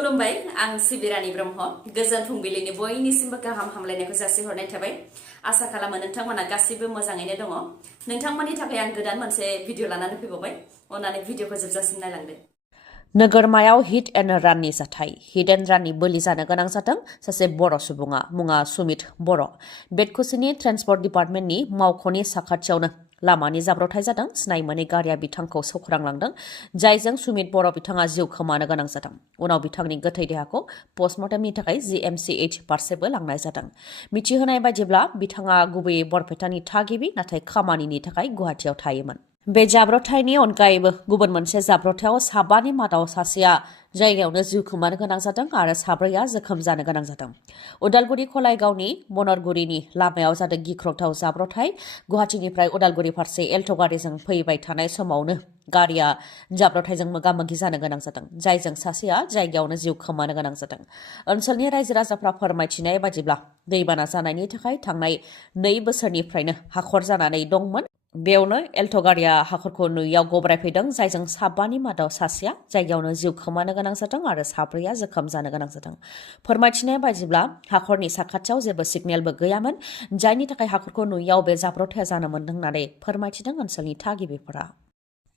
खुलुमबाय आं सिबिरानि ब्रह्म गोजोन फुंबिलिनि बयनिसिमबो गाहाम हामलायनायखौ जासिहरनाय थाबाय आसा खालामो नोंथांमोना गासिबो मोजाङैनो दङ नोंथांमोननि थाखाय आं गोदान मोनसे भिडिअ लानानै फैबावबाय अननानै भिडिअखौ जोबजासिम नायलांदो नोगोरमायाव हिट एन्ड राननि जाथाय हिट एन्ड राननि बोलि जानो गोनां जादों सासे बर' सुबुङा मुङा सुमित बर' बेटकुसिनि ट्रेन्सपर्ट डिपार्टमेन्टनि मावख'नि साखाथियावनो लामानि जाब्रबथाय जादों सिनाय मोनै गारिया बिथांखौ सौख्रांलांदों जायजों सुमित बर' बिथाङा जिउ खोमानो गोनां जादों उनाव बिथांनि गोथै देहाखौ पस्टमर्टेमनि थाखाय जिएमसिएच फारसेबो लांनाय जादों मिथिहोनाय बायदिब्ला बिथाङा गुबैयै बरपेटानि थागिबि नाथाय खामानिनि थाखाय गुवाहाटियाव थायोमोन बे जाब्रबथायनि अनगायैबो गुबुन मोनसे जाब्रबथायाव साबानि मादाव सासेया जायगायावनो जिउ खोमानो गोनां जादों आरो साब्रैया जोखोम जानो गोनां जादों उदालगुरि खलायगावनि मनरगुरिनि लामायाव जादों गिख्रंथाव जाब्रबथाय गुवाहाटिनिफ्राय उदालगुरि फारसे एल्ट' गारिजों फैबाय थानाय समावनो गारिया जाब्रबथायजों मोगा मोगि जानो गोनां जादों जायजों सासेया जायगायावनो जिउ खोमानो गोनां जादों ओनसोलनि रायजो राजाफ्रा फोरमायथिनाय बादिब्ला दैबाना जानायनि थाखाय थांनाय 2 बोसोरनिफ्रायनो हाखर जानानै दंमोन बेयावनो एल्ट' गारिया हाखरखौ नुयैयाव गब्रायफैदों जायजों साबानि मादाव सासेया जायगायावनो जिउ खोमानो गोनां जादों आरो साब्रैया जोखोम जानो गोनां जादों फोरमायथिनाय बायदिब्ला हाखरनि साखाथियाव जेबो सिगनेलबो गैयामोन जायनि थाखाय हाखरखौ नुयैयाव बे जाब्रबथाया जानो मोन्दों होननानै फोरमायथिदों ओनसोलनि थागिबिफोरा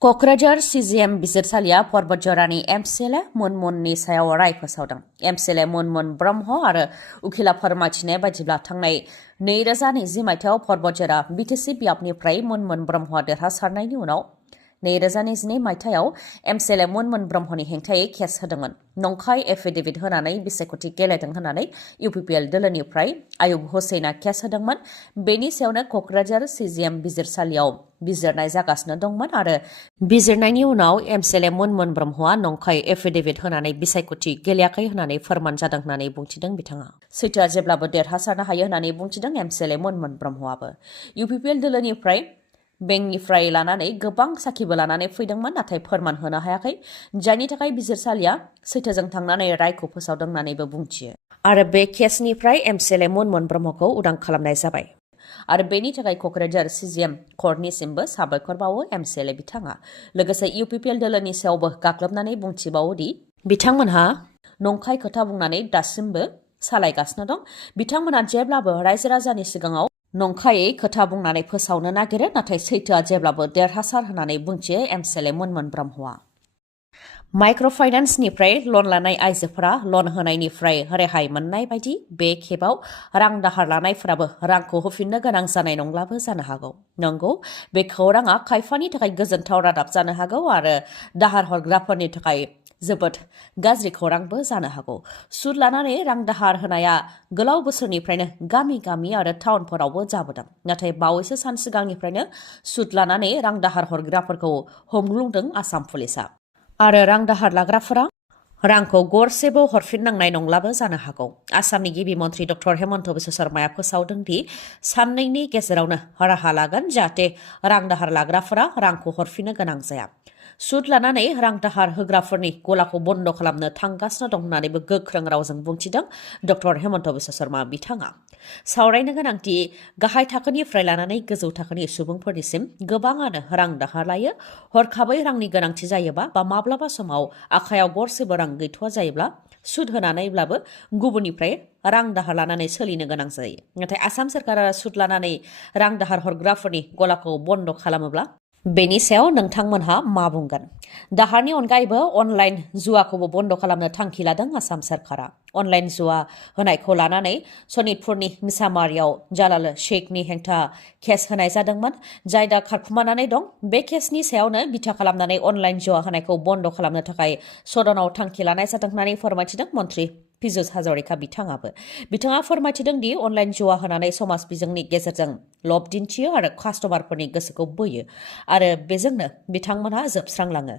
क'क्राझार सिजिएम बिजिरसालिया पर्बतजरानि एमसिएलए मुनमुननि सायाव राय फोसावदों एमसिएलए मुनमुन ब्रह्म आरो उखिला फोरमायथिनाय बायदिब्ला थांनाय 2020 मायथाइयाव पर्बतजरा बिटिसि बियाबनिफ्राय मुनमुन ब्रह्मआ देरहासारनायनि उनाव 2022 मायथाइयाव एमसिएलए मुनमुन ब्रह्मनि हेंथायै केस होदोंमोन नंखाय एफिडेभिट होनानै बिसायख'थि गेलेदों होननानै इउपिपिएल दोलोनिफ्राय आयुब हुसैना केस होदोंमोन बेनि सायावनो क'क्राझार सिजिएम बिजिरसालियाव बिजिरनाय जागासिनो दंमोन आरो बिजिरनायनि उनाव एमसिएलए मुनमुन ब्रह्मआ नंखाय एफिडेभिट होनानै बिसायख'थि गेलेयाखै होननानै फोरमान जादों होननानै बुंथिदों बिथाङा सैथोआ जेब्लाबो देरहासारनो हायो होननानै बुंथिदों एमसिएलए मुनमुन ब्रह्मआबो इउपिपिएल दोलोनिफ्राय बेंकनिफ्राय लानानै गोबां साखिबो लानानै फैदोंमोन नाथाय फोरमान होनो हायाखै जायनि थाखाय बिजिरसालिया सैथोजों थांनानै रायखौ फोसावदों होननानैबो बुंथियो आरो बे केसनिफ्राय एमसिएलए मुनमुन ब्रह्मखौ उदां खालामनाय जाबाय आरो बेनि थाखाय क'क्राझार सिजिएम कर्टनिसिमबो साबायखर बावो एमसिएलए बिथाङा लोगोसे इउपिपिएल दोलोनि सायावबो गाग्लोबनानै बुंथिबावोदि बिथांमोनहा नंखाय खोथा बुंनानै दासिमबो सालायगासिनो दं बिथांमोना जेब्लाबो रायजो राजानि सिगाङाव नंखायै खोथा बुंनानै फोसावनो नागिरो नाथाय सैथोआ जेब्लाबो देरहासार होननानै बुंथियो एमसिएलए मुनमुन ब्रह्मआ माइक्र' फाइनान्सनिफ्राय लन लानाय आइजोफोरा लन होनायनिफ्राय रेहाय मोननाय बायदि बे खेबाव रां दाहार लानायफोराबो रांखौ होफिननो गोनां जानाय नंलाबो जानो हागौ नंगौ बे खौराङा खायफानि थाखाय गोजोनथाव रादाब जानो हागौ आरो दाहार हरग्राफोरनि थाखाय जोबोद गाज्रि खौरांबो जानो हागौ सुद लानानै रां दाहार होनाया गोलाव बोसोरनिफ्रायनो गामि गामि आरो टाउनफोरावबो जाबोदों नाथाय बावैसो सान सिगांनिफ्रायनो सुद लानानै रां दाहार हरग्राफोरखौ हमग्लुंदों आसाम पुलिसा आरो रां दाहार लाग्राफोरा रांखौ गरसेबो हरफिननांनाय नंलाबो जानो हागौ आसामनि गिबि मन्थ्रि डक्टर हेमन्त बिश्व शर्माया फोसावदों दि साननैनि गेजेरावनो राहा लागोन जाहाथे रां दाहार लाग्राफोरा रांखौ हरफिननो गोनां जाया सुद लानानै रां दाहार होग्राफोरनि गलाखौ बन्द खालामनो थांगासिनो दं होननानैबो गोख्रों रावजों बुंथिदों डक्टर हेमन्त बिश्व शर्मा बिथाङा सावरायनो गोनांदि गाहाय थाखोनिफ्राय लानानै गोजौ थाखोनि सुबुंफोरनिसिम गोबाङानो रां दाहार लायो हरखाबै रांनि गोनांथि जायोबा बा माब्लाबा समाव आखायाव गरसेबो रां गैथ'वा जायोब्ला सुद होनानैब्लाबो गुबुननिफ्राय रां दाहार लानानै सोलिनो गोनां जायो नाथाय आसाम सोरखारा सुद लानानै रां दाहार हरग्राफोरनि गलाखौ बन्द खालामोब्ला बेनि सायाव नोंथांमोनहा मा बुंगोन दाहारनि अनगायैबो अनलाइन जुवाखौबो बन्द खालामनो थांखि लादों आसाम सोरखारा अनलाइन जुवा होनायखौ लानानै सनितपुरनि मिसामारियाव जालाल शेखनि हेंथा केस होनाय जादोंमोन जाय दा खारखुमानानै दं बे केसनि सायावनो बिथा खालामनानै अनलाइन जुवा होनायखौ बन्द खालामनो थाखाय सदनाव थांखि लानाय जादों होननानै फोरमायथिदों मन्थ्रि पिजुस हाजरिका बिथाङा फोरमायथिदों दि अनलाइन जुवा होनानै समाज बिजोंनि गेजेरजों लब दिन्थियो आरो कास्टमारफोरनि गोसोखौ बोयो आरो बेजोंनो बिथांमोनहा जोबस्रांलाङो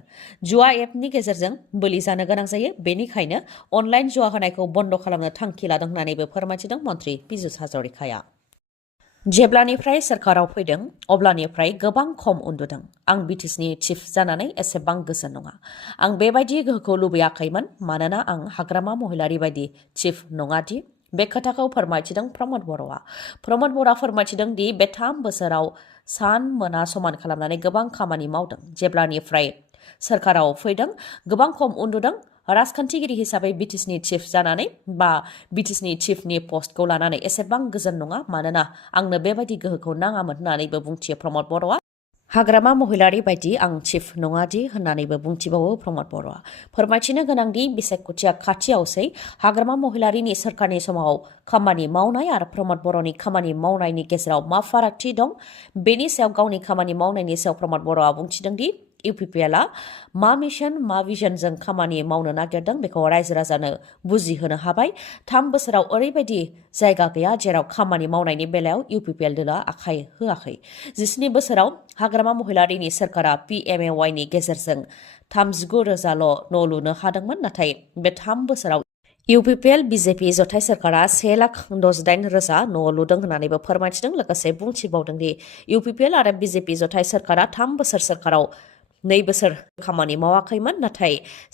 जुवा एपनि गेजेरजों बोलि जानो गोनां जायो बेनिखायनो अनलाइन जुवा होनायखौ बन्द खालामनो थांखि लादों होननानैबो फोरमायथिदों मन्थ्रि पिजुस हाजरिकाया जेब्लानिफ्राय सोरखाराव फैदों अब्लानिफ्राय गोबां खम उन्दुदों आं बिटिसिनि चिफ जानानै एसेबां गोजोन नङा आं बेबायदि गोहोखौ लुबैयाखैमोन मानोना आं हाग्रामा महिलारि बायदि चिफ नङादि बे खोथाखौ फोरमायथिदों प्रमद बर'आ फोरमायथिदों दि बे 3 बोसोराव सान मोना समान खालामनानै गोबां खामानि मावदों जेब्लानिफ्राय सोरखाराव फैदों गोबां खम उन्दुदों राजखान्थिगिरि हिसाबै बिटिसिनि चिफ जानानै बा बिटिसिनि चिफनि पस्टखौ लानानै एसेबां गोजोन नङा मानोना आंनो बेबायदि गोहोखौ नाङामोन होननानैबो बुंथियो प्रमद बर'आ हाग्रामा महिलारि बायदि आं चिफ नङादि होननानैबो बुंथिबावो प्रमद बर'आ फोरमायथिनो गोनांदि बिसायख'थिया खाथियावसै हाग्रामा महिलारिनि सोरखारनि समाव खामानि मावनाय आरो प्रमद बर'नि खामानि मावनायनि गेजेराव मा फारागथि दं बेनि सायाव गावनि खामानि मावनायनि सायाव प्रमद बर'आ बुंथिदोंदि इउपिपिएलआ मा मिशन मा भिजनजों खामानि मावनो नागिरदों बेखौ रायजो राजानो बुजिहोनो हाबाय 3 बोसोराव ओरैबायदि जायगा गैया जेराव खामानि मावनायनि बेलायाव इउपिपिएल दोला आखाइ होआखै 17 बोसोराव हाग्रामा महिलारिनि सोरखारा PMAY नि गेजेरजों 39,000ल' न' लुनो हादोंमोन नाथाय बे 3 बोसोराव इउपिपिएल बिजेपि जथाइ सोरखारा 1,68,000 न' लुदों होननानैबो फोरमायथिदों लोगोसे बुंथिबावदोंदि इउपिपिएल आरो बिजेपि जथाइ सोरखारा 3 बोसोर सोरखाराव 2 बोसोर खामानि मावाखैमोन नाथाय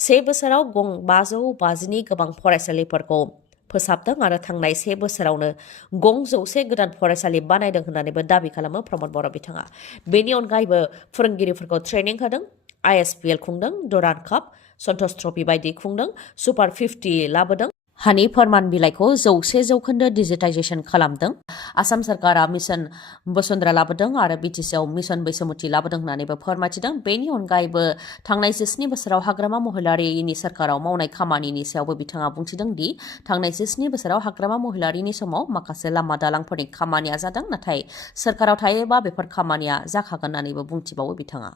1 बोसोराव गं 550नि गोबां फरायसालिफोरखौ फोसाबदों आरो थांनाय 1 बोसोरावनो गं 100 गोदान फरायसालि बानायदों होननानैबो दाबि खालामो प्रमद बर' बिथाङा बेनि अनगायैबो फोरोंगिरिफोरखौ ट्रेनिं होदों ISPL खुंदों डुरान्ड काप सन्टोष ट्रफी बायदि खुंदों सुपार 50 लाबोदों हानि फोरमान बिलाइखौ 100% डिजिटाइजेशन खालामदों आसाम सरकारा मिशन बसुन्धरा लाबोदों आरो बिटिसिआव मिशन बैसोमुथि लाबोदों होननानैबो फोरमायथिदों बेनि अनगायैबो थांनाय 17 बोसोराव हाग्रामा महिलारिनि सोरखाराव मावनाय खामानिनि सायावबो बिथाङा बुंथिदों दि थांनाय 17 बोसोराव हाग्रामा महिलारिनि समाव माखासे लामा दालांफोरनि खामानिया जादों नाथाय सोरखाराव थायोबा बेफोर खामानिया जाखागोन होननानैबो बुंथिबावो बिथाङा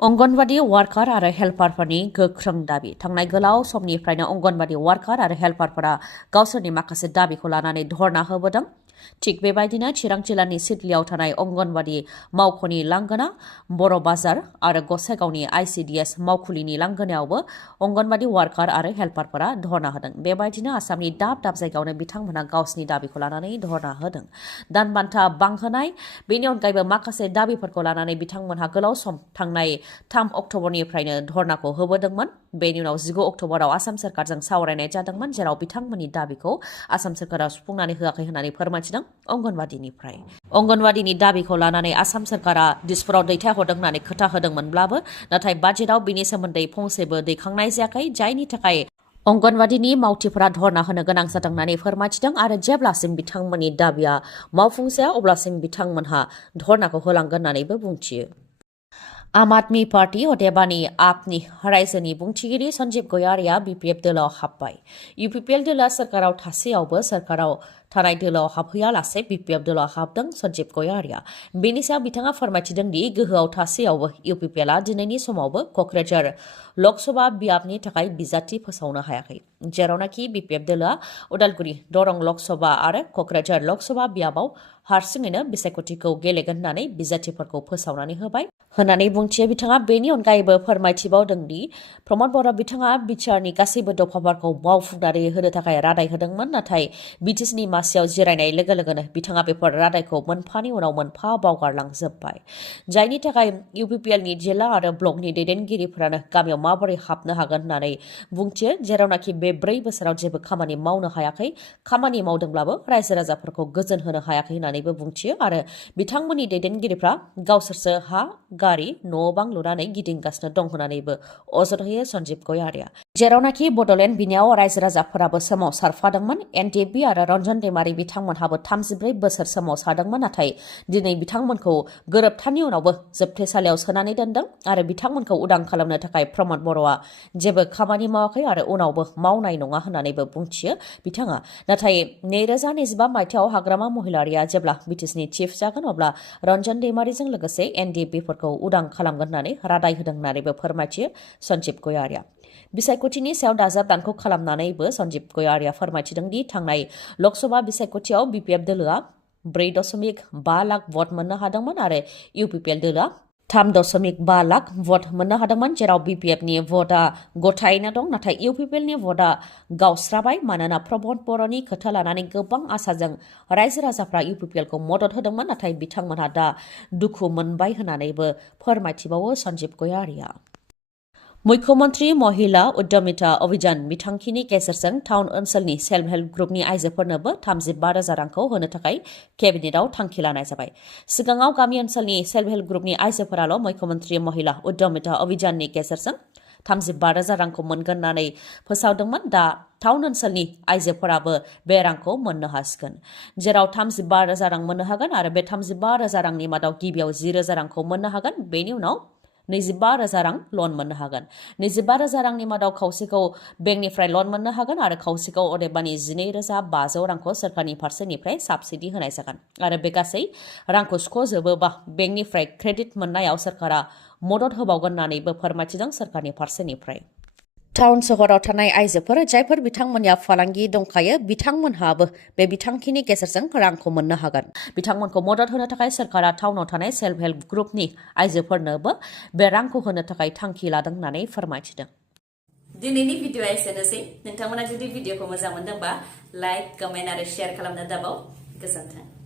अंगनवाड़ी वार्कार आरो हेल्पारफोरनि गोख्रों दाबि थांनाय गोलाव समनिफ्रायनो अंगनवाड़ी वार्कार आरो हेल्पारफोरा गावसोरनि माखासे दाबिखौ लानानै धरना होबोदों थिग बेबायदिनो चिरां जिल्लानि सिडलियाव थानाय अंगनवाड़ी मावख'नि लांगोना बर' बाजार आरो गसाइगावनि ICDS मावखुलिनि लांगोनायावबो अंगनवाड़ी वार्कार आरो हेल्पारफोरा धरना होदों बेबायदिनो आसामनि दाब दाब जायगायावनो बिथांमोनहा गावसोरनि दाबिखौ लानानै धरना होदों दान बान्था बांहोनाय बेनि अनगायैबो माखासे दाबिफोरखौ लानानै बिथांमोनहा गोलाव सम थांनाय 3 अक्ट'बरनिफ्रायनो धरनाखौ होबोदोंमोन बेनि उनाव 19 अक्ट'बराव आसाम सरकारजों सावरायनाय जादोंमोन जेराव बिथांमोननि दाबिखौ आसाम सरकारा सुफुंनानै होआखै होननानै फोरमायथिदों अंगनवाड़ीनिफ्राय अंगनवाड़ीनि दाबिखौ लानानै आसाम सरकारा दिसपुराव दैथायहरदों होननानै खोथा होदोंमोनब्लाबो नाथाय बाजेटआव बिनि सोमोन्दै फंसेबो दैखांनाय जायाखै जायनि थाखाय अंगनवाड़ीनि मावथिफोरा धरना होनो गोनां जादों होननानै फोरमायथिदों आरो जेब्लासिम बिथांमोननि दाबिया मावफुंजाया अब्लासिम बिथांमोनहा धरनाखौ होलांगोन होननानैबो बुंथियो आम आदमी पार्टी अदेबानि आपनि रायजोनि बुंथिगिरि सन्जीब गयारिया BPF दोलोआव हाबबाय इउपिपिएल दोलोआ सोरखाराव थासेयावबो सोरखाराव थानाय दोलोआव हाबहैयालासे BPF दोलोआव हाबदों सन्जीब गयारिया बेनि सायाव बिथाङा फोरमायथिदों दि गोहोआव थासेयावबो इउपिपिएलआ दिनैनि समावबो क'क्राझार लकसभा बियाबनि थाखाय बिजाथि फोसावनो हायाखै जेरावनाखि BPF दोलोआ उदालगुरि दरं लकसभा आरो क'क्राझार लकसभा बियाबाव हारसिङैनो बिसायख'थिखौ गेलेगोन होननानै बिजाथिफोरखौ फोसावनानै होबाय होननानै बुंथियो बिथाङा बेनि अनगायैबो फोरमायथिबावदों दि प्रमद बर' बिथाङा बिटिआरनि गासैबो दफाफोरखौ मावफुंनानै होनो थाखाय रादाय होदोंमोन नाथाय बिटिसिनि मासियाव जिरायनाय लोगो लोगोनो बिथाङा बेफोर रादायखौ मोनफानि उनाव मोनफा बावगारलांजोब्बाय जायनि थाखाय इउपिपिएलनि जिल्ला आरो ब्लकनि दैदेनगिरिफोरानो गामियाव माबोरै हाबनो हागोन होननानै बुंथियो जेरावनाखि बे 4 बोसोराव जेबो खामानि मावनो हायाखै खामानि मावदोंब्लाबो रायजो राजाफोरखौ गोजोन होनो हायाखै होननानैबो बुंथियो आरो बिथांमोननि दैदेनगिरिफ्रा गावसोरसो हा गारि न' बां लुनानै गिदिंगासिनो दं होननानैबो अजद होयो सन्जीब गयारिया जेरावनाखि बड'लेण्ड बिनायाव रायजो राजाफोराबो सोमावसारफादोंमोन NTB आरो रन्जन दैमारि बिथांमोनहाबो 33 बोसोर सोमावसारदोंमोन नाथाय दिनै बिथांमोनखौ गोरोबथानि उनावबो जोबथेसालियाव सोनानै दोनदों आरो बिथांमोनखौ उदां खालामनो थाखाय प्रमद बर'आ जेबो खामानि मावाखै आरो उनावबो मावनाय नङा होननानैबो बुंथियो बिथाङा नाथाय 2025 मायथाइयाव हाग्रामा महिलारिया जेब्ला बिटिसिनि चिफ जागोन अब्ला रन्जन दैमारिजों लोगोसे NDBफोरखौ उदां खालामगोन होननानै रादाय होदों होननानैबो फोरमायथियो सन्जीब गयारिया बिसायख'थिनि सायाव दाजाब दानख' खालामनानैबो सन्जीब गयारिया फोरमायथिदों दि थांनाय लकसभा बिसायख'थियाव BPF दोलोआ 4.5 लाख भट मोननो हादोंमोन आरो इउपिपिएल दोलोआ 3.5 लाख भट मोननो हादोंमोन जेराव BPFनि भटआ गथायैनो दं नाथाय इउपिपिएलनि भटआ गावस्राबाय मानोना प्रमद बर'नि खोथा लानानै गोबां आसाजों रायजो राजाफ्रा इउपिपिएलखौ मदद होदोंमोन नाथाय बिथांमोनहा दा दुखु मोनबाय होननानैबो फोरमायथिबावो सन्जीब गयारिया मुख्यमन्त्री महिला उद्यमिता अभियान बिथांखिनि गेजेरजों टाउन ओनसोलनि सेल्फ हेल्प ग्रुपनि आइजोफोरनोबो 35,000 रांखौ होनो थाखाय केबिनेटआव थांखि लानाय जाबाय सिगाङाव गामि ओनसोलनि सेल्फ हेल्प ग्रुपनि आइजोफोराल' मुख्यमन्त्री महिला उद्यमिता अभियाननि गेजेरजों 35,000 रांखौ मोनगोन होननानै फोसावदोंमोन। दा टाउन ओनसोलनि आइजोफोराबो बे रांखौ मोननो हासिगोन, जेराव 35,000 रां मोननो हागोन आरो बे 35,000 रांनि मादाव गिबियाव 10,000 रांखौ मोननो हागोन, बेनि उनाव 25,000 रां लन मोननो हागोन। 25,000 रांनि मादाव खावसेखौ बेंकनिफ्राय लन मोननो हागोन आरो खावसेखौ अदेबानि 12,500 रांखौ सोरखारनि फारसेनिफ्राय साबसिडि होनाय जागोन। आरो बे गासै रांखौ सुख'जोबोबा बेंकनिफ्राय क्रेडिट मोननायाव सोरखारा मदद होबावगोन होननानैबो फोरमायथिदों सोरखारनि फारसेनिफ्राय। टाउन सहराव थानाय आइजोफोर जायफोर बिथांमोनहा फालांगि दंखायो बिथांमोनहाबो बे बिथांखिनि गेजेरजों रांखौ मोननो हागोन। बिथांमोनखौ मदद होनो थाखाय सोरखारा टाउनाव थानाय सेल्फ हेल्प ग्रुपनि आइजोफोरनोबो बे रांखौ होनो थाखाय थांखि लादों होननानै फोरमायथिदों। दिनैनि भिडिअआ एसेनोसै। नोंथांमोना जुदि भिडिअखौ मोजां मोनदोंबा लाइक, कमेन्ट आरो शेयार खालामनो दाबाव। गोजोन्थों।